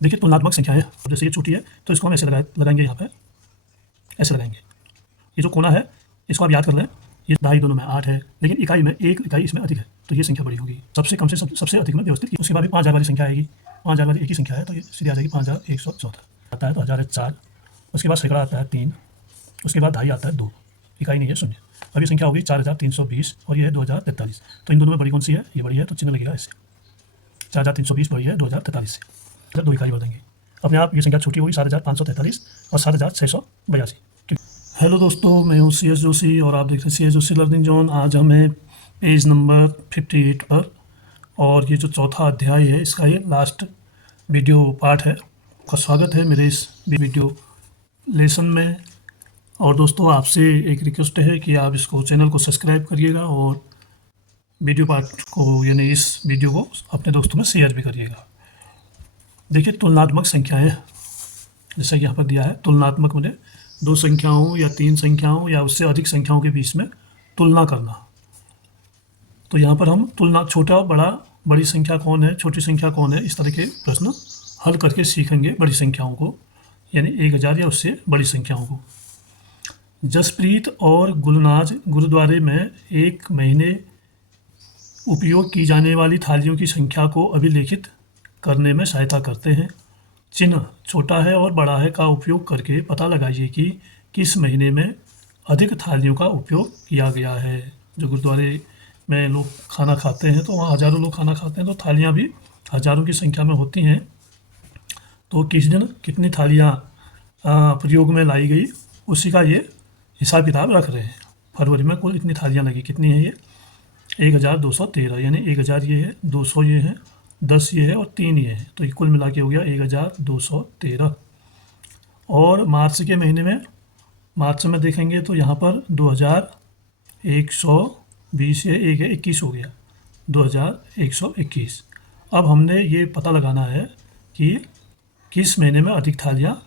देखिए तुलनात्मक संख्या है, जैसे ये छोटी है तो इसको हम ऐसे लगाएंगे, यहाँ पे ऐसे लगाएंगे। ये जो कोना है इसको आप याद कर लें, ये ढाई दोनों में 8 है, लेकिन इकाई में एक इकाई इसमें अधिक है, तो ये संख्या बड़ी होगी। सबसे कम से सबसे अधिक में व्यवस्थित। उसके बाद भी 5000 वाली संख्या आएगी, 5000 वाली एक ही संख्या है तो ये सीधी आ जाएगी 5114 आता है, तो 1000 4। उसके बाद सैकड़ा आता है 3, उसके बाद ढाई आता है 2, इकाई नहीं है 0। अब ये संख्या होगी 4320 और ये है 2043। तो इन दोनों में बड़ी कौन सी है? ये बड़ी है, तो चिन्ह लगेगा ऐसे, 4320 बड़ी है 2043 से, 2 इकाई बढ़ेंगे। अपने आप ये संख्या छोटी होगी 7543 और 7682। हेलो दोस्तों, मैं हूँ CS जोशी और आप देख रहे हैं CS जोशी लर्निंग जोन। आज हम हैं पेज नंबर 58 पर और ये जो चौथा अध्याय है इसका ये लास्ट वीडियो पार्ट है। आपका स्वागत है मेरे इस वीडियो लेसन में। और दोस्तों आपसे एक रिक्वेस्ट है कि आप इसको चैनल को सब्सक्राइब करिएगा और वीडियो पार्ट को यानी इस वीडियो को अपने दोस्तों में शेयर भी करिएगा। देखिए तुलनात्मक संख्याएँ, जैसा कि यहाँ पर दिया है, तुलनात्मक मतलब 2 संख्याओं या 3 संख्याओं या उससे अधिक संख्याओं के बीच में तुलना करना। तो यहाँ पर हम तुलना, छोटा बड़ा, बड़ी संख्या कौन है, छोटी संख्या कौन है, इस तरह के प्रश्न हल करके सीखेंगे बड़ी संख्याओं को, यानी 1000 या उससे बड़ी संख्याओं को। जसप्रीत और गुलनाज गुरुद्वारे में एक महीने उपयोग की जाने वाली थालियों की संख्या को अभिलेखित करने में सहायता करते हैं। चिन्ह छोटा है और बड़ा है का उपयोग करके पता लगाइए कि किस महीने में अधिक थालियों का उपयोग किया गया है। जो गुरुद्वारे में लोग खाना खाते हैं तो वहाँ हज़ारों लोग खाना खाते हैं, तो थालियाँ भी हज़ारों की संख्या में होती हैं। तो किस दिन कितनी थालियाँ प्रयोग में लाई गई उसी का ये हिसाब किताब रख रहे हैं। फरवरी में कुल इतनी थालियाँ लगी, कितनी है ये? 1213, यानी 1000 ये है, 200 ये है, 10 ये है और 3 ये है, तो ये कुल मिला के हो गया 1213। और मार्च के महीने में, मार्च में देखेंगे तो यहाँ पर 2120 ये 1 है, 21 हो गया, 2121। अब हमने ये पता लगाना है कि किस महीने में अधिक थालियाँ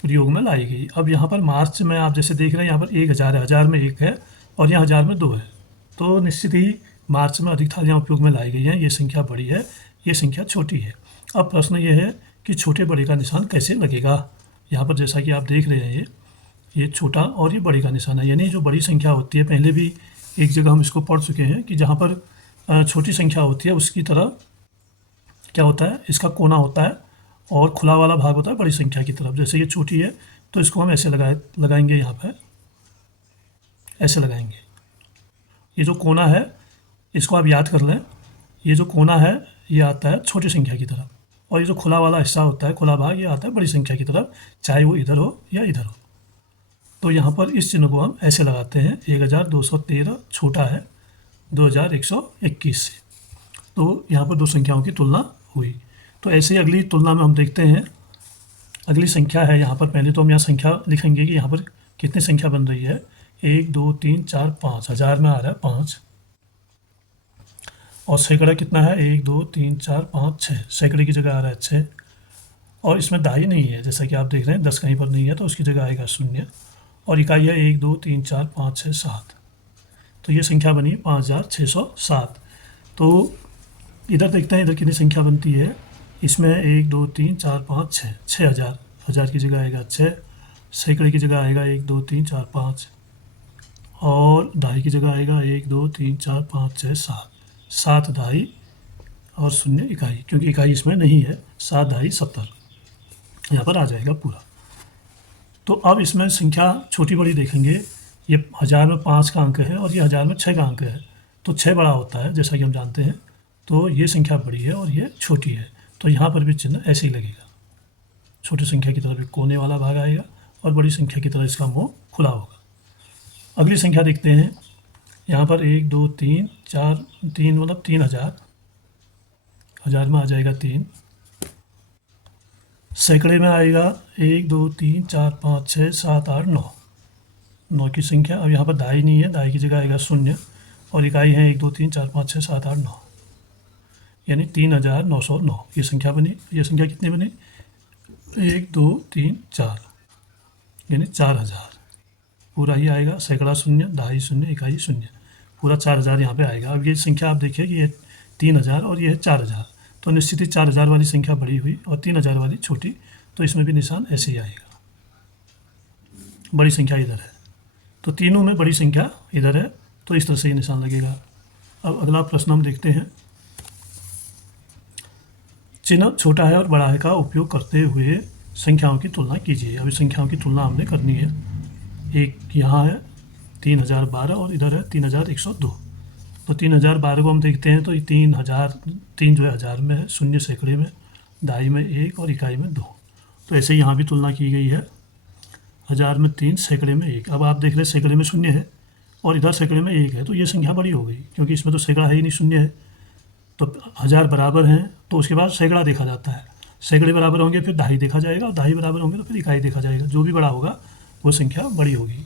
प्रयोग में लाई गई। अब यहाँ पर मार्च में आप जैसे देख रहे हैं, यहाँ पर 1000 है, 1000 में 1 है और यहाँ 1000 में 2 है, तो निश्चित ही मार्च में अधिक थालियाँ उपयोग में लाई गई हैं। ये संख्या बड़ी है, ये संख्या छोटी है। अब प्रश्न ये है कि छोटे बड़े का निशान कैसे लगेगा। यहाँ पर जैसा कि आप देख रहे हैं ये छोटा और ये बड़े का निशान है, यानी जो बड़ी संख्या होती है, पहले भी एक जगह हम इसको पढ़ चुके हैं कि जहाँ पर छोटी संख्या होती है उसकी तरह क्या होता है, इसका कोना होता है और खुला वाला भाग होता है बड़ी संख्या की तरफ। जैसे ये छोटी है तो इसको हम ऐसे लगाएंगे, यहाँ पर ऐसे लगाएंगे। ये जो कोना है इसको आप याद कर लें, ये जो कोना है ये आता है छोटी संख्या की तरफ और ये जो खुला वाला हिस्सा होता है, खुला भाग, ये आता है बड़ी संख्या की तरफ, चाहे वो इधर हो या इधर हो। तो यहाँ पर इस चिन्ह को हम ऐसे लगाते हैं, 1213 छोटा है 2121 से। तो यहाँ पर 2 संख्याओं की तुलना हुई। तो ऐसे ही अगली तुलना में हम देखते हैं, अगली संख्या है यहाँ पर। पहले तो हम यहाँ संख्या लिखेंगे कि यहाँ पर कितनी संख्या बन रही है, 1 2 3 4 5, 1000 में आ रहा है 5 और सैकड़ा कितना है, 1 2 3 4 5 6, सैकड़े की जगह आ रहा है 6 और इसमें दाई नहीं है, जैसा कि आप देख रहे हैं 10 कहीं पर नहीं है तो उसकी जगह आएगा 0 और इकाई है 1 2 3 4 5 6 7। तो ये संख्या बनी 5607। तो इधर देखते हैं इधर कितनी संख्या बनती है। इसमें 1 2 3 4 5 6, 6000, 1000 की जगह आएगा 6, सैकड़े की जगह आएगा 1 2 3 4 5 और ढाई की जगह आएगा 1 2 3 4 5 6 7, 7 ढाई और 0 इकाई, क्योंकि इकाई इसमें नहीं है, 7 ढाई 70 यहाँ पर आ जाएगा पूरा। तो अब इसमें संख्या छोटी बड़ी देखेंगे। ये 1000 में 5 का अंक है और ये 1000 में 6 का अंक है, तो 6 बड़ा होता है जैसा कि हम जानते हैं। तो ये संख्या बड़ी है और ये छोटी है, तो यहाँ पर भी चिन्ह ऐसे ही लगेगा। छोटी संख्या की तरफ एक कोने वाला भाग आएगा और बड़ी संख्या की तरफ इसका मुँह खुला होगा। अगली संख्या देखते हैं। यहाँ पर 1 2 3 4, 3 मतलब 3000, 1000 में आ जाएगा 3, सैकड़े में आएगा 1 2 3 4 5 6 7 8 9, 9 की संख्या। अब यहाँ पर दाई नहीं है, दाई की जगह आएगा 0 और इकाई है 1 2 3 4 5 6 7 8 9, यानी 3909 ये संख्या बनी। ये संख्या कितनी बनी, 1 2 3 4, यानी 4000 पूरा ही आएगा। सैकड़ा 0, ढाई 0, इकाई 0, पूरा 4000 यहाँ पे आएगा। अब ये संख्या आप देखिए कि ये 3000 और ये है 4000, तो निश्चित ही 4000 वाली संख्या बड़ी हुई और 3000 वाली छोटी, तो इसमें भी निशान ऐसे ही आएगा, बड़ी संख्या इधर है, तो तीनों में बड़ी संख्या इधर है, तो इस तरह से ये निशान लगेगा। अब अगला प्रश्न हम देखते हैं। चिन्ह छोटा है और बड़ा है का उपयोग करते हुए संख्याओं की तुलना कीजिए। अभी संख्याओं की तुलना हमने करनी है। एक यहाँ है 3012 और इधर है 3102। तो 3012 को हम देखते हैं तो 3 जो है हज़ार में है, शून्य सैकड़े में, दहाई में 1 और इकाई में 2। तो ऐसे ही यहाँ भी तुलना की गई है, हज़ार में 3, सैकड़े में 1। अब आप देख रहे सैकड़े में शून्य है और इधर सैकड़े में 1 है, तो ये संख्या बड़ी हो गई, क्योंकि इसमें तो सैकड़ा है ही नहीं, शून्य है। तो 1000 बराबर हैं तो उसके बाद सैकड़ा देखा जाता है, सैकड़े बराबर होंगे फिर दहाई देखा जाएगा, और दहाई बराबर होंगे तो फिर इकाई देखा जाएगा। जो भी बड़ा होगा वो संख्या बड़ी होगी।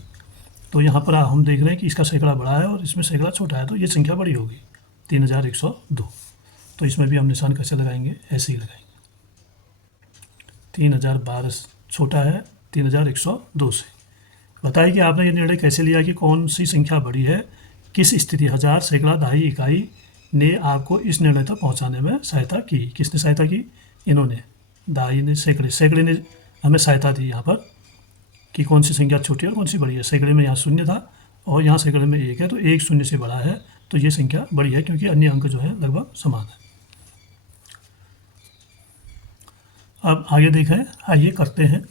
तो यहाँ पर हम देख रहे हैं कि इसका सैकड़ा बड़ा है और इसमें सैकड़ा छोटा है, तो ये संख्या बड़ी होगी 3102। तो इसमें भी हम निशान कैसे लगाएंगे, ऐसे ही लगाएंगे। 3012 छोटा है 3102 से। बताइए कि आपने ये निर्णय कैसे लिया कि कौन सी संख्या बड़ी है, किस स्थिति, हज़ार, सैकड़ा, दहाई, इकाई ने आपको इस निर्णय तक पहुंचाने में सहायता की। किसने सहायता की, इन्होंने, दहाई ने, सैकड़े ने हमें सहायता दी यहाँ पर कि कौन सी संख्या छोटी है और कौन सी बड़ी है। सैकड़े में यहाँ शून्य था और यहाँ सैकड़े में 1 है, तो 1 शून्य से बड़ा है, तो ये संख्या बड़ी है, क्योंकि अन्य अंक जो है लगभग समान है। अब आगे देखें, आइए करते हैं।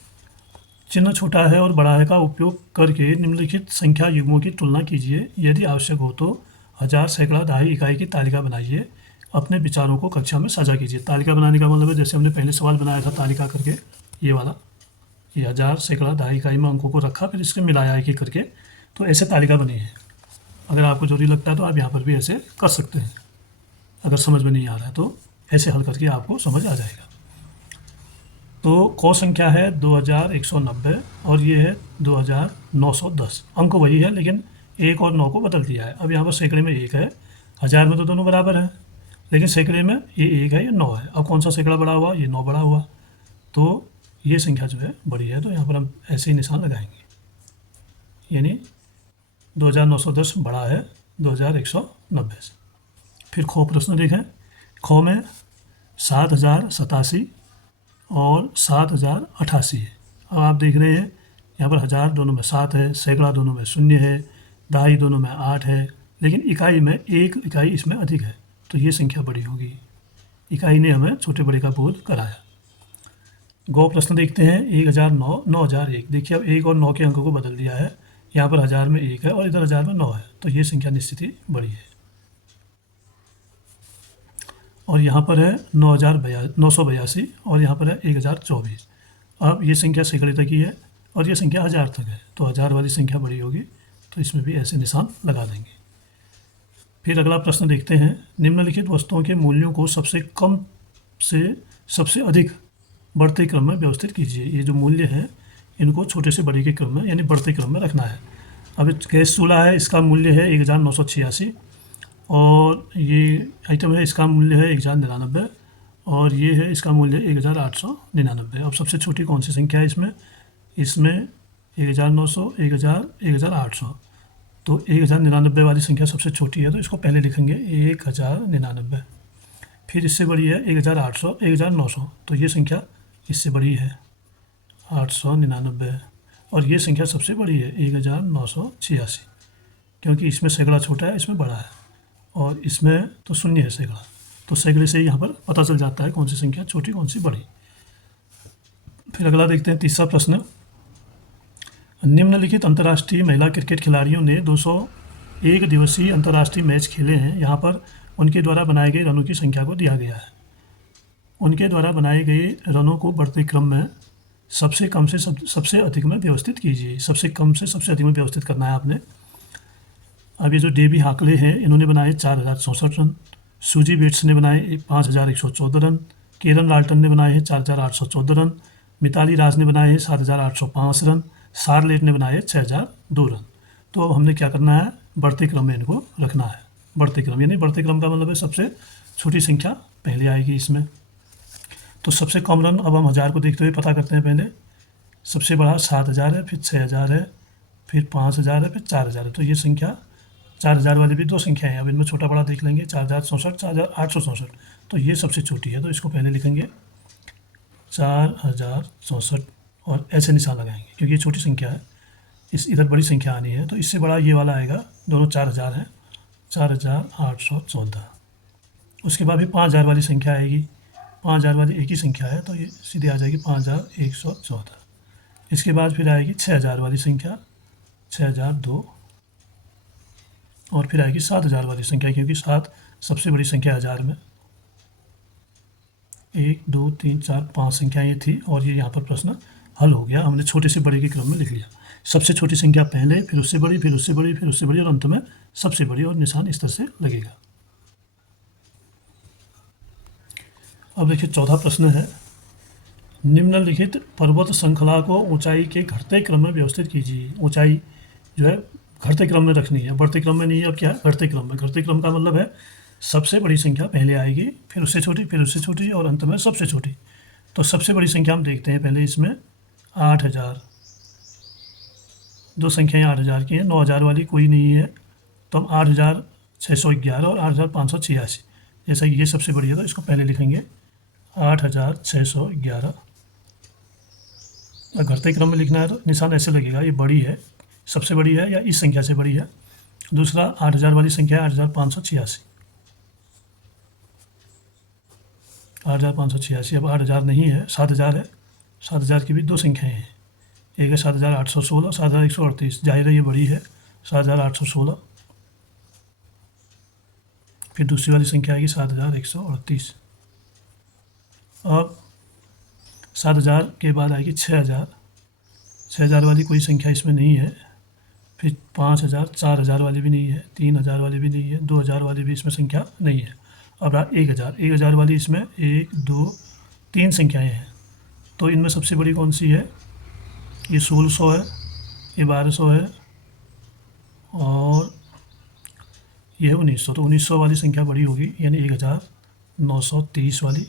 चिन्ह छोटा है और बड़ा है का उपयोग करके निम्नलिखित संख्या युग्मों की तुलना कीजिए। यदि आवश्यक हो तो हज़ार, सैकड़ा, दहाई, इकाई की तालिका बनाइए। अपने विचारों को कक्षा में साझा कीजिए। तालिका बनाने का मतलब है, जैसे हमने पहले सवाल बनाया था तालिका करके, ये वाला, ये हज़ार, सैकड़ा, दहाई, इकाई में अंकों को रखा, फिर इसके मिलाया एक एक करके, तो ऐसे तालिका बनी है। अगर आपको जरूरी लगता है तो आप यहाँ पर भी ऐसे कर सकते हैं। अगर समझ में नहीं आ रहा है तो ऐसे हल करके आपको समझ आ जाएगा। तो क संख्या है 2190 और ये है 2910। अंक वही है, लेकिन 1 और 9 को बदल दिया है। अब यहाँ पर सैकड़े में 1 है, हज़ार में तो दोनों बराबर हैं, लेकिन सैकड़े में ये 1 है, ये 9 है। अब कौन सा सैकड़ा बड़ा हुआ, ये 9 बड़ा हुआ, तो ये संख्या जो है बड़ी है। तो यहाँ पर हम ऐसे ही निशान लगाएंगे, यानी 2910 बड़ा है 2190 से। फिर खो प्रश्न देखें। खो में 7087 और 7088 है। अब आप देख रहे हैं यहाँ पर हज़ार दोनों में 7 है, सैकड़ा दोनों में 0 है, दहाई दोनों में 8 है, लेकिन इकाई में 1 इकाई इसमें अधिक है, तो ये संख्या बड़ी होगी। इकाई ने हमें छोटे बड़े का बोध कराया। गौ प्रश्न देखते हैं। 1009, 9001। देखिए अब 1 और 9 के अंकों को बदल दिया है। यहाँ पर हज़ार में 1 है और इधर हज़ार में 9 है, तो ये संख्या निश्चित ही बड़ी है। और यहाँ पर है 982 और यहाँ पर है 1024। अब ये संख्या सैकड़े तक ही है और ये संख्या हज़ार तक है, तो हज़ार वाली संख्या बड़ी होगी, तो इसमें भी ऐसे निशान लगा देंगे। फिर अगला प्रश्न देखते हैं। निम्नलिखित वस्तुओं के मूल्यों को सबसे कम से सबसे अधिक बढ़ते क्रम में व्यवस्थित कीजिए। ये जो मूल्य हैं इनको छोटे से बड़े के क्रम में, यानी बढ़ते क्रम में रखना है। अब गैस चूल्हा है, इसका मूल्य है 1986 और ये आइटम है, इसका मूल्य है 1099 और ये है, इसका मूल्य 1899। अब सबसे छोटी कौन सी संख्या है इसमें 1900, 1000, 1800। तो 1099 वाली संख्या सबसे छोटी है, तो इसको पहले लिखेंगे 1099। फिर इससे बड़ी है 1800, 1900, तो ये संख्या इससे बड़ी है 899 और ये संख्या सबसे बड़ी है 1986, क्योंकि इसमें सैकड़ा छोटा है, इसमें बड़ा है और इसमें तो शून्य है सैकड़ा, तो सैकड़े से यहाँ पर पता चल जाता है कौन सी संख्या छोटी कौन सी बड़ी। फिर अगला देखते हैं, तीसरा प्रश्न। निम्नलिखित अंतर्राष्ट्रीय महिला क्रिकेट खिलाड़ियों ने 201 दिवसीय अंतर्राष्ट्रीय मैच खेले हैं। यहाँ पर उनके द्वारा बनाए गए रनों की संख्या को दिया गया है। उनके द्वारा बनाए गए रनों को बढ़ते क्रम में सबसे कम से सबसे अधिक में व्यवस्थित कीजिए। सबसे कम से सबसे अधिक में व्यवस्थित करना है आपने। अब ये जो डेबी हाकले हैं इन्होंने बनाए 4064 रन, सूजी बेट्स ने बनाए 5114 रन, केरन लाल्टन ने बनाए हैं 4814 रन, मिताली राज ने बनाए हैं 7805 रन, शार्लेट ने बनाए 6002 रन। तो अब हमने क्या करना है, बढ़ते क्रम में इनको रखना है। बढ़ते क्रम यानी बढ़ते क्रम का मतलब है सबसे छोटी संख्या पहले आएगी इसमें। तो सबसे कम रन अब हम 1000 को देखते हुए पता करते हैं। पहले सबसे बड़ा 7000 है, फिर 6000 है, फिर 5000 है, फिर 4000 है, तो ये संख्या 4000 वाली भी दो संख्याएं हैं, अब इनमें छोटा बड़ा देख लेंगे। 4064, 4864, तो ये सबसे छोटी है, तो इसको पहले लिखेंगे 4064 और ऐसे निशान लगाएंगे क्योंकि ये छोटी संख्या है, इस इधर बड़ी संख्या आनी है, तो इससे बड़ा ये वाला आएगा, दोनों 4000 हैं, 4814। उसके बाद भी 5000 वाली संख्या आएगी, 5000 वाली एक ही संख्या है, तो ये सीधे आ जाएगी 5114। इसके बाद फिर आएगी 6000 वाली संख्या, 6002, और फिर आएगी 7000 वाली संख्या, क्योंकि 7 सबसे बड़ी संख्या 1000 में। 1 2 3 4 5 संख्याएँ थी और ये यहाँ पर प्रश्न हल हो गया, हमने छोटे से बड़े के क्रम में लिख लिया। सबसे छोटी संख्या पहले, फिर उससे बड़ी, फिर उससे बड़ी, फिर उससे बड़ी, और अंत में सबसे बड़ी, और निशान इस तरह से लगेगा। अब देखिए 14 प्रश्न है, निम्नलिखित पर्वत श्रृंखला को ऊंचाई के घटते क्रम में व्यवस्थित कीजिए। ऊंचाई जो है घटते क्रम में रखनी है, बढ़ते क्रम में नहीं है। अब क्या है, घटते क्रम में। घटते क्रम का मतलब है सबसे बड़ी संख्या पहले आएगी, फिर उससे छोटी, फिर उससे छोटी, और अंत में सबसे छोटी। तो सबसे बड़ी संख्या हम देखते हैं पहले, इसमें 8000, दो संख्याएँ 8000 की हैं, 9000 वाली कोई नहीं है, तो हम 8611 और 8586, जैसा कि ये सबसे बड़ी है तो इसको पहले लिखेंगे 8611। घटते क्रम में लिखना है तो निशान ऐसे लगेगा, ये बड़ी है, सबसे बड़ी है या इस संख्या से बड़ी है। दूसरा 8000 वाली संख्या है 8586, 8586। अब 8000 नहीं है, 7000 है। 7000 की भी दो संख्याएँ हैं, एक है 7816, 7138, जाहिर है ये बड़ी है, 7816। फिर दूसरी वाली संख्या आएगी 7138। अब 7000 के बाद आएगी 6000, 6000 वाली कोई संख्या इसमें नहीं है। फिर 5000, 4000 वाली भी नहीं है, 3000 वाली भी नहीं है, 2000 वाली भी इसमें संख्या नहीं है। अब रहा 1000, 1000 वाली इसमें 1 2 3 संख्याएँ हैं, तो इनमें सबसे बड़ी कौन सी है, ये 1600 है, ये 1200 है, और ये है 1900। तो 1900 वाली संख्या बड़ी होगी, यानी 1923 वाली।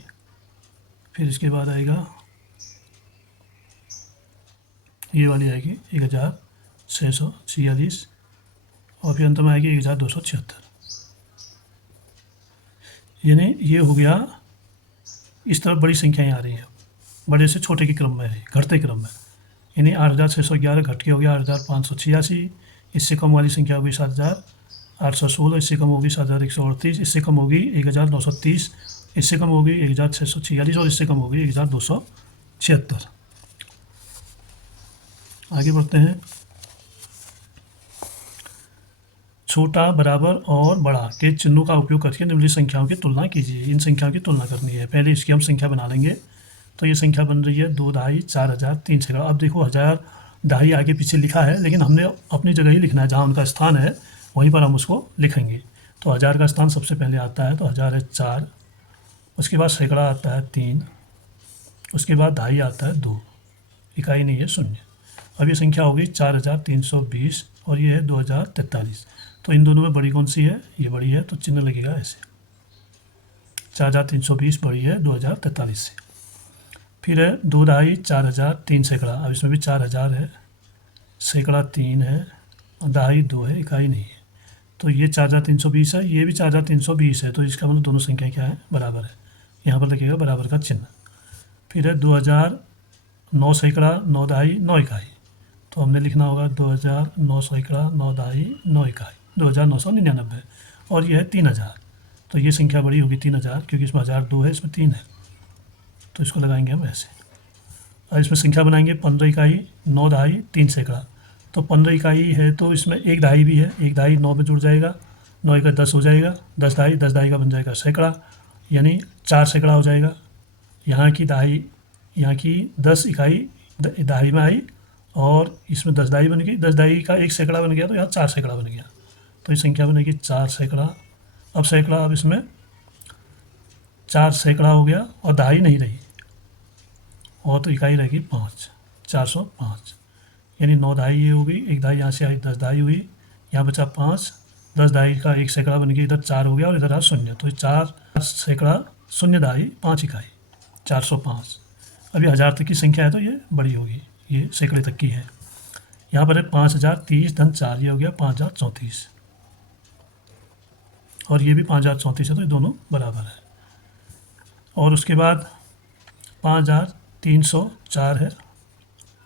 फिर इसके बाद आएगा ये वाली आएगी 1646, और फिर अंत में आएगी 1276। यानी ये हो गया, इस तरफ बड़ी संख्याएँ आ रही हैं, बड़े से छोटे के क्रम में है, घटते क्रम में। यानी 8611 घट के हो गया 8586, इससे कम वाली संख्या होगी 7816, इससे कम होगी 7138, इससे कम होगी 1930, इससे कम होगी 1646, और इससे कम होगी 1276। आगे बढ़ते हैं। छोटा, बराबर और बड़ा के चिन्हों का उपयोग करके निम्नलिखित संख्याओं की तुलना कीजिए। इन संख्याओं की तुलना करनी है, पहले इसकी हम संख्या बना लेंगे। तो ये संख्या बन रही है 2 दहाई, 4000, 3 छेका। अब देखो 1000 दहाई आगे पीछे लिखा है, लेकिन हमने अपनी जगह ही लिखना है, जहाँ उनका स्थान है वहीं पर हम उसको लिखेंगे। तो 1000 का स्थान सबसे पहले आता है, तो 1000 है 4, उसके बाद सैकड़ा आता है 3, उसके बाद दहाई आता है 2, इकाई नहीं है 0। अब ये संख्या होगी 4320 और ये है 2043। तो इन दोनों में बड़ी कौन सी है, ये बड़ी है, तो चिन्ह लगेगा ऐसे, 4320 बड़ी है 2043 से। फिर है 2 दहाई, 4000, 3 सैकड़ा। अब इसमें भी 4000 है, सैकड़ा 3 है, और दहाई 2 है, इकाई नहीं है। तो ये 4320 है, ये भी 4320 है, तो इसका मतलब दोनों संख्या क्या है, बराबर है। यहाँ पर लगेगा बराबर का चिन्ह। फिर है 2000, 9 सैकड़ा, 9 दहाई, 9 इकाई। तो हमने लिखना होगा 2000, 9 सैकड़ा, 9 दहाई, 9 इकाई, 2999। और ये है 3000, तो ये संख्या बड़ी होगी 3000, क्योंकि इसमें 1002 है, इसमें 3 है, तो इसको लगाएंगे हम ऐसे। और इसमें संख्या बनाएंगे 15 इकाई, 9 दहाई, 3 सैकड़ा। तो 15 इकाई है, तो इसमें एक दहाई भी है, एक दहाई 9 में जुड़ जाएगा, 9 का 10 हो जाएगा, 10 दहाई, 10 दहाई का बन जाएगा सैकड़ा, यानी 4 सैकड़ा हो जाएगा। यहाँ की दहाई, यहाँ की 10 इकाई दहाई में आई, और इसमें 10 दहाई बन गई, 10 दहाई का 1 सैकड़ा बन गया, तो यहाँ 4 सैकड़ा बन गया। तो ये संख्या बनेगी 4 सैकड़ा। अब सैकड़ा, अब इसमें 4 सैकड़ा हो गया, और दहाई नहीं रही, और तो इकाई रहेगी 5, 405। यानी 9 दहाई ये होगी, एक दहाई यहाँ से आई, 10 दहाई हुई, यहाँ बचा 5, 10 दहाई का 1 सैकड़ा बन गया, इधर 4 हो गया, और इधर आ 0, तो 4 सैकड़ा, 0 दहाई, 5 इकाई, 405। अभी 1000 तक की संख्या है, तो ये बड़ी होगी, ये सैकड़े तक की है। यहाँ पर है 5030 धन 4, ये हो गया 5034। और ये भी 5034 है, तो ये दोनों बराबर है। और उसके बाद 5304 है,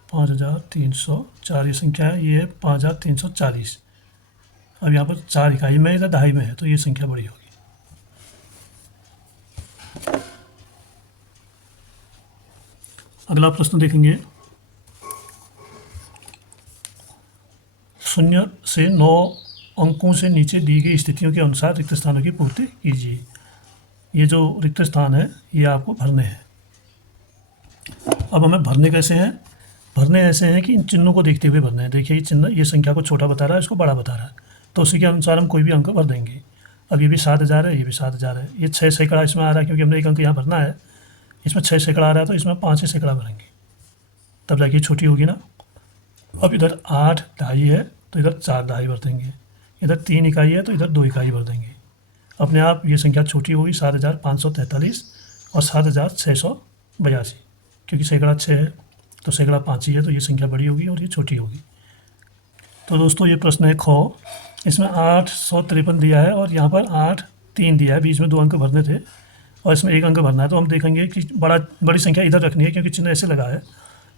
5304 ये संख्या है, ये है 5340। अब यहाँ पर 4 इकाई में इधर दहाई में है, तो ये संख्या बड़ी होगी। अगला प्रश्न देखेंगे, 0 से 9 अंकों से नीचे दी गई स्थितियों के अनुसार रिक्त स्थानों की पूर्ति कीजिए। ये जो रिक्त स्थान है ये आपको भरने हैं। अब हमें भरने कैसे हैं? भरने ऐसे हैं कि इन चिन्हों को देखते हुए भरने हैं। देखिए ये चिन्ह ये संख्या को छोटा बता रहा है, इसको बड़ा बता रहा है, तो उसी के अनुसार हम कोई भी अंक भर देंगे। अब ये भी 7000 है, ये भी 7000 है, ये 6 सैकड़ा इसमें आ रहा है क्योंकि हमने एक अंक यहाँ भरना है। इसमें 6 सैकड़ा आ रहा है, तो इसमें 5 सैकड़ा भरेंगे, तब जाके छोटी होगी ना। अब इधर 8 ढाई है, तो इधर 4 ढाई भर देंगे। इधर 3 इकाई है, तो इधर 2 इकाई भर देंगे। अपने आप ये संख्या छोटी होगी, 7543 और 7682, क्योंकि सैकड़ा 6 है तो सैकड़ा 5 ही है, तो ये संख्या बड़ी होगी और ये छोटी होगी। तो दोस्तों ये प्रश्न है खो, इसमें 853 दिया है और यहाँ पर 8 3 दिया है, बीच में 2 अंक भरने थे और इसमें 1 अंक भरना है। तो हम देखेंगे कि बड़ी संख्या इधर रखनी है क्योंकि चिन्ह ऐसे लगा है,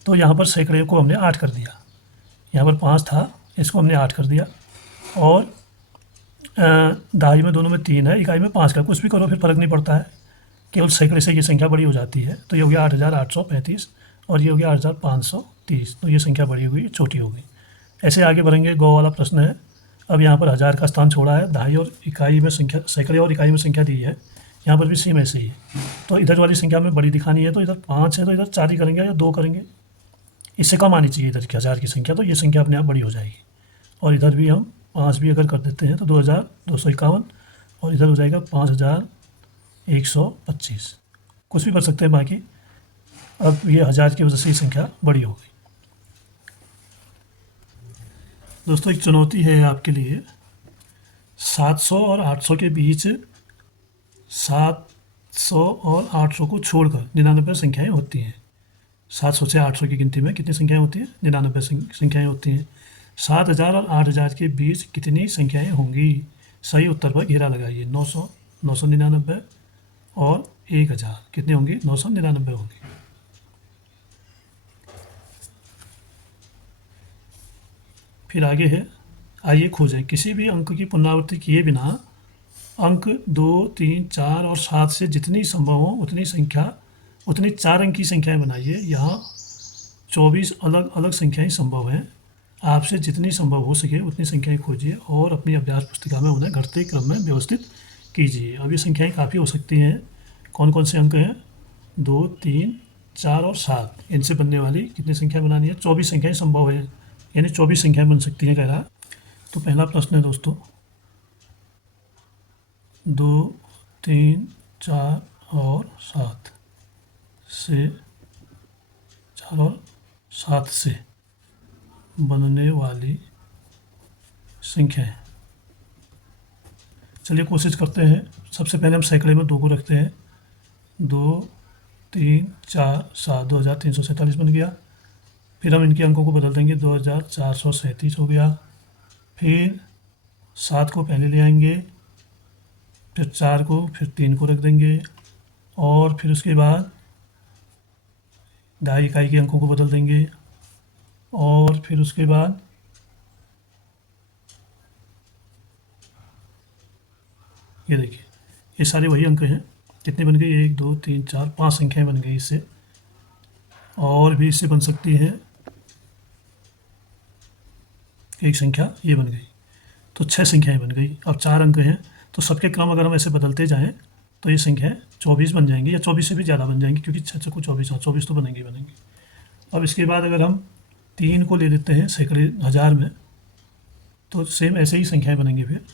तो यहाँ पर सैकड़े को हमने 8 कर दिया। यहाँ पर 5 था, इसको हमने 8 कर दिया। और दहाई में दोनों में 3 है, इकाई में 5 का, कुछ भी करो फिर फ़र्क नहीं पड़ता है, केवल सैकड़े से ये संख्या बड़ी हो जाती है। तो ये हो गया 8835 और ये हो गया 8530, तो ये संख्या बड़ी होगी, छोटी होगी। ऐसे आगे बढ़ेंगे। गौ वाला प्रश्न है। अब यहाँ पर 1000 का स्थान छोड़ा है, दहाई और इकाई में संख्या, सैकड़े और इकाई में संख्या दी है, यहाँ पर भी सेम ऐसे ही है। तो इधर वाली संख्या में बड़ी दिखानी है, तो इधर 5 है तो इधर 4 ही करेंगे या 2 करेंगे, इससे कम आनी चाहिए इधर की 1000 की संख्या, तो ये संख्या अपने आप बड़ी हो जाएगी। और इधर भी हम 5 भी अगर कर देते हैं तो 2251 और इधर हो जाएगा 5125, कुछ भी कर सकते हैं बाकी। अब ये 1000 की वजह से ये संख्या बड़ी हो गई। दोस्तों एक चुनौती है आपके लिए, 700 और 800 के बीच 700 और 800 को छोड़कर 99 संख्याएं होती हैं। 700 से 800 की गिनती में कितनी संख्याएं होती हैं? 99 संख्याएं होती हैं। 7000 और 8000 के बीच कितनी संख्याएं होंगी? सही उत्तर पर घेरा लगाइए। 900, 999 और 1000 कितने होंगे? 999 होंगे। फिर आगे है, आइए खोजें। किसी भी अंक की पुनरावृत्ति किए बिना अंक 2, 3, 4 और 7 से जितनी संभव हो उतनी 4 अंक की संख्याएं बनाइए। यहाँ 24 अलग अलग संख्याएं संभव हैं। आपसे जितनी संभव हो सके उतनी संख्याएं खोजिए और अपनी अभ्यास पुस्तिका में उन्हें घटते क्रम में व्यवस्थित कीजिए। अब ये संख्याएं काफ़ी हो सकती हैं। कौन कौन से अंक हैं? 2, 3, 4 और 7, इनसे बनने वाली कितनी संख्या बनानी है? 24 संख्याएं संभव है, यानी 24 संख्याएं बन सकती हैं कह रहा है। तो पहला प्रश्न है दोस्तों, 2, 3, 4 और 7 से 4 और 7 से बनने वाली संख्याएं। चलिए कोशिश करते हैं। सबसे पहले हम सैकड़े में 2 को रखते हैं। 2, 3, 4, 7, 2347 बन गया। फिर हम इनके अंकों को बदल देंगे, 2437 हो गया। फिर 7 को पहले ले आएंगे, फिर 4 को, फिर 3 को रख देंगे और फिर उसके बाद ढाई इकाई के अंकों को बदल देंगे और फिर उसके बाद ये देखिए ये सारे वही अंक हैं। कितने बन गए? 1, 2, 3, 4, 5 संख्याएं बन गई इससे, और भी इससे बन सकती है एक संख्या, ये बन गई, तो 6 संख्याएं बन गई। अब 4 अंक हैं, तो सबके क्रम अगर हम ऐसे बदलते जाएं तो ये संख्याएं 24 बन जाएंगी या 24 से भी ज़्यादा बन जाएंगी, क्योंकि 6 को 24, हाँ 24 तो बनेंगे बनेंगे। अब इसके बाद अगर हम 3 को ले लेते हैं सैकड़े 1000 में, तो सेम ऐसे ही संख्याएं बनेंगी फिर।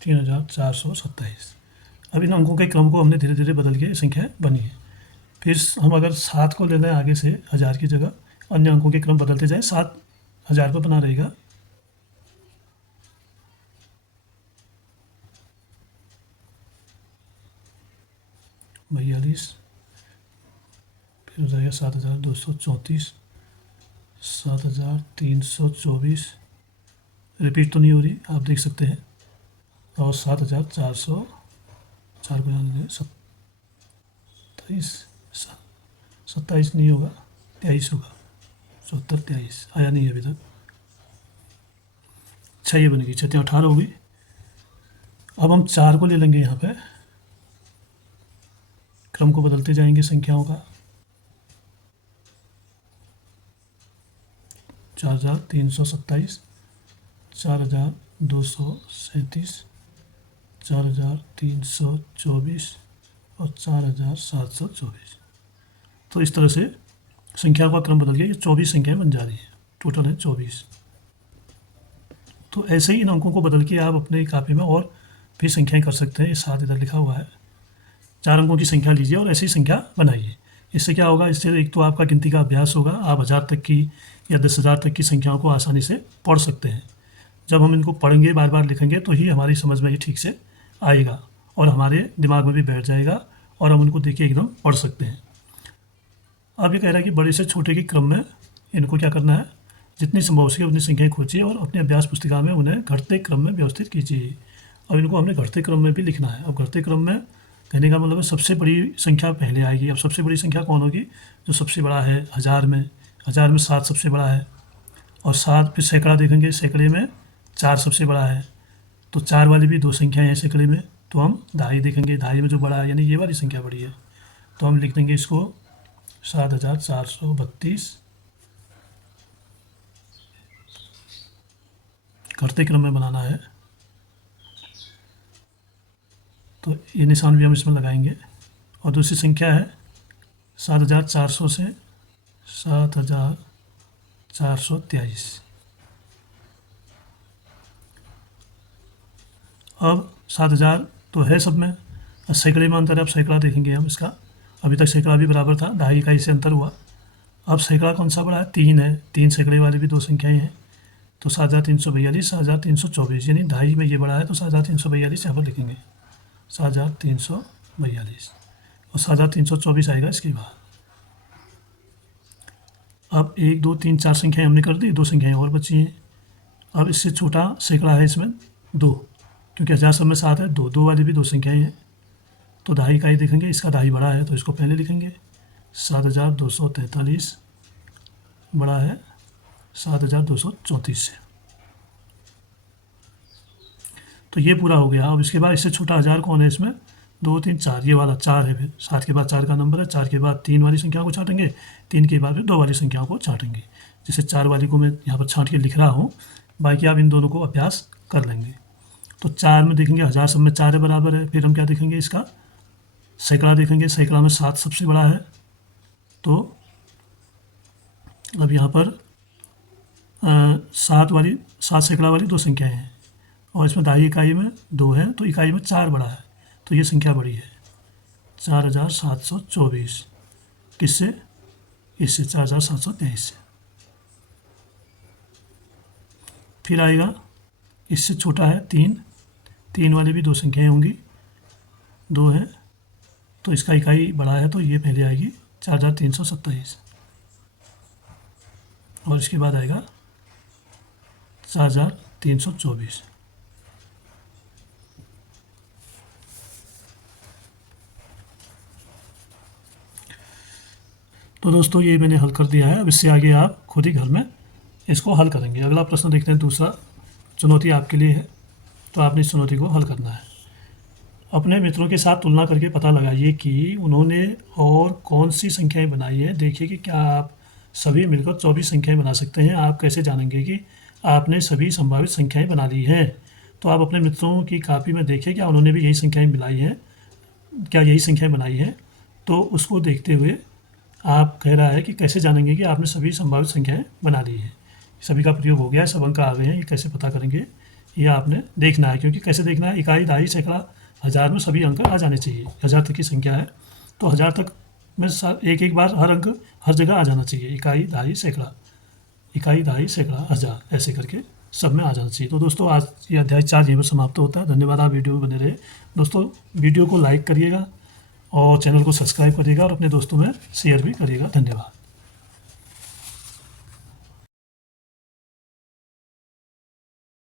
तीन 3427। अब इन अंकों के क्रम को हमने धीरे धीरे बदल के संख्याएं बनी है। फिर हम अगर 7 को ले लें आगे से 1000 की जगह, अन्य अंकों के क्रम बदलते जाएं, 7 1000 पर बना रहेगा। बयालीस, फिर हो जाएगा 7234, 7324, रिपीट तो नहीं हो रही, आप देख सकते हैं, और 7400, 4 को 27, 27 नहीं होगा, 23 होगा, 74 23 आया नहीं है अभी तक। अच्छा ये बनेगी, 6 18 होगी। अब हम 4 को ले लेंगे, यहाँ पे क्रम को बदलते जाएंगे संख्याओं का। 4327, 4237, 4324 और 4724। तो इस तरह से संख्या का क्रम बदल गया, ये 24 संख्याएं बन जा रही हैं, टोटल है 24। तो ऐसे ही इन अंकों को बदल के आप अपने कापी में और भी संख्याएं कर सकते हैं। ये 7 इधर लिखा हुआ है, 4 अंकों की संख्या लीजिए और ऐसी संख्या बनाइए। इससे क्या होगा, इससे एक तो आपका गिनती का अभ्यास होगा, आप 1000 तक की या 10,000 तक की संख्याओं को आसानी से पढ़ सकते हैं। जब हम इनको पढ़ेंगे, बार बार लिखेंगे, तो ही हमारी समझ में ये ठीक से आएगा और हमारे दिमाग में भी बैठ जाएगा और हम उनको देख के एकदम पढ़ सकते हैं। अब ये कह रहा है कि बड़े से छोटे के क्रम में इनको क्या करना है, जितनी संभव हो सके उतनी संख्याएं खोजिए और अपनी अभ्यास पुस्तिका में उन्हें घटते क्रम में व्यवस्थित कीजिए। अब इनको हमने घटते क्रम में भी लिखना है। अब घटते क्रम में कहने का मतलब है सबसे बड़ी संख्या पहले आएगी। अब सबसे बड़ी संख्या कौन होगी, जो सबसे बड़ा है 1000 में, 1000 में 7 सबसे बड़ा है, और 7 फिर सैकड़ा देखेंगे, सैकड़े में 4 सबसे बड़ा है, तो 4 वाली भी 2 संख्याएँ हैं सैकड़े में, तो हम दहाई देखेंगे, दहाई में जो बड़ा है यानी ये वाली संख्या बड़ी है, तो हम लिख देंगे इसको 7432। घटते क्रम में बनाना है, तो ये निशान भी हम इसमें लगाएंगे। और दूसरी संख्या है 7400 से 7423। अब 7000 तो है सब में, अब सैकड़े में अंतर है। अब सैकड़ा देखेंगे हम इसका, अभी तक सैकड़ा भी बराबर था, दहाई इकाई से अंतर हुआ। अब सैकड़ा कौन सा बड़ा है, 3 है, 3 सैकड़े वाली भी 2 संख्याएँ हैं, तो 7342, 7324, यानी दहाई में ये बड़ा है, तो 7342 यहाँ पर लिखेंगे, 7342 और 7324 आएगा इसके बाद। अब 1 2 3 4 संख्याएँ हमने कर दी, 2 संख्याएँ और बची हैं। अब इससे छोटा सैकड़ा है इसमें 2, क्योंकि 1000 सब में 7 है, 2 2 वाली भी 2 संख्याएँ हैं, तो दहाई इकाई देखेंगे, इसका दहाई बड़ा है तो इसको पहले लिखेंगे। 7243 बड़ा है 7234 से, तो ये पूरा हो गया। अब इसके बाद इससे छोटा 1000 कौन है इसमें, 2 3 4, ये वाला 4 है, फिर 7 के बाद 4 का नंबर है, 4 के बाद 3 वाली संख्याओं को छाटेंगे, 3 के बाद फिर 2 वाली संख्याओं को छाटेंगे। जैसे 4 वाली को मैं यहाँ पर छाँट के लिख रहा हूँ, बाकी आप इन दोनों को अभ्यास कर लेंगे। तो 4 में देखेंगे 1000 सब में 4 है, बराबर है। फिर हम क्या देखेंगे, इसका सैकड़ा देखेंगे, सैकड़ा में 7 सबसे बड़ा है, तो अब यहाँ पर 7 सैकड़ा वाली 2 संख्याएँ हैं, और इसमें दहाई इकाई में 2 है, तो इकाई में 4 बड़ा है, तो ये संख्या बड़ी है 4724। किससे, इससे 4723 से। फिर आएगा इससे छोटा है 3, 3 वाली भी 2 संख्याएँ होंगी, 2 है, तो इसका इकाई बड़ा है, तो ये पहले आएगी 4327, और इसके बाद आएगा 4324। तो दोस्तों ये मैंने हल कर दिया है। अब इससे आगे आप खुद ही घर में इसको हल करेंगे। अगला प्रश्न देखते हैं, दूसरा चुनौती आपके लिए है, तो आपने इस चुनौती को हल करना है। अपने मित्रों के साथ तुलना करके पता लगाइए कि उन्होंने और कौन सी संख्याएं बनाई हैं। देखिए कि क्या आप सभी मिलकर 24 संख्याएं बना सकते हैं। आप कैसे जानेंगे कि आपने सभी संभावित संख्याएं बना ली हैं। तो आप अपने मित्रों की कापी में देखिए क्या उन्होंने भी यही संख्याएं मिलाई हैं, क्या यही संख्याएं बनाई हैं। तो उसको देखते हुए आप कह रहा है कि कैसे जानेंगे कि आपने सभी संभावित संख्याएं बना ली हैं। सभी का प्रयोग हो गया है, सब अंक आ गए हैं, ये कैसे पता करेंगे ये आपने देखना है। क्योंकि कैसे देखना है, इकाई दहाई सैकड़ा 1000 में सभी अंक आ जाने चाहिए। 1000 तक की संख्या है तो 1000 तक में एक एक बार हर अंक हर जगह आ जाना चाहिए, इकाई दहाई सैकड़ा। इकाई, दहाई, सैकड़ा, हज़ार, ऐसे करके सब में आ जाना चाहिए। तो दोस्तों आज ये अध्याय 4 यहीं पर समाप्त होता है। धन्यवाद, आप वीडियो में बने रहे। दोस्तों वीडियो को लाइक करिएगा और चैनल को सब्सक्राइब करिएगा और अपने दोस्तों में शेयर भी करिएगा। धन्यवाद।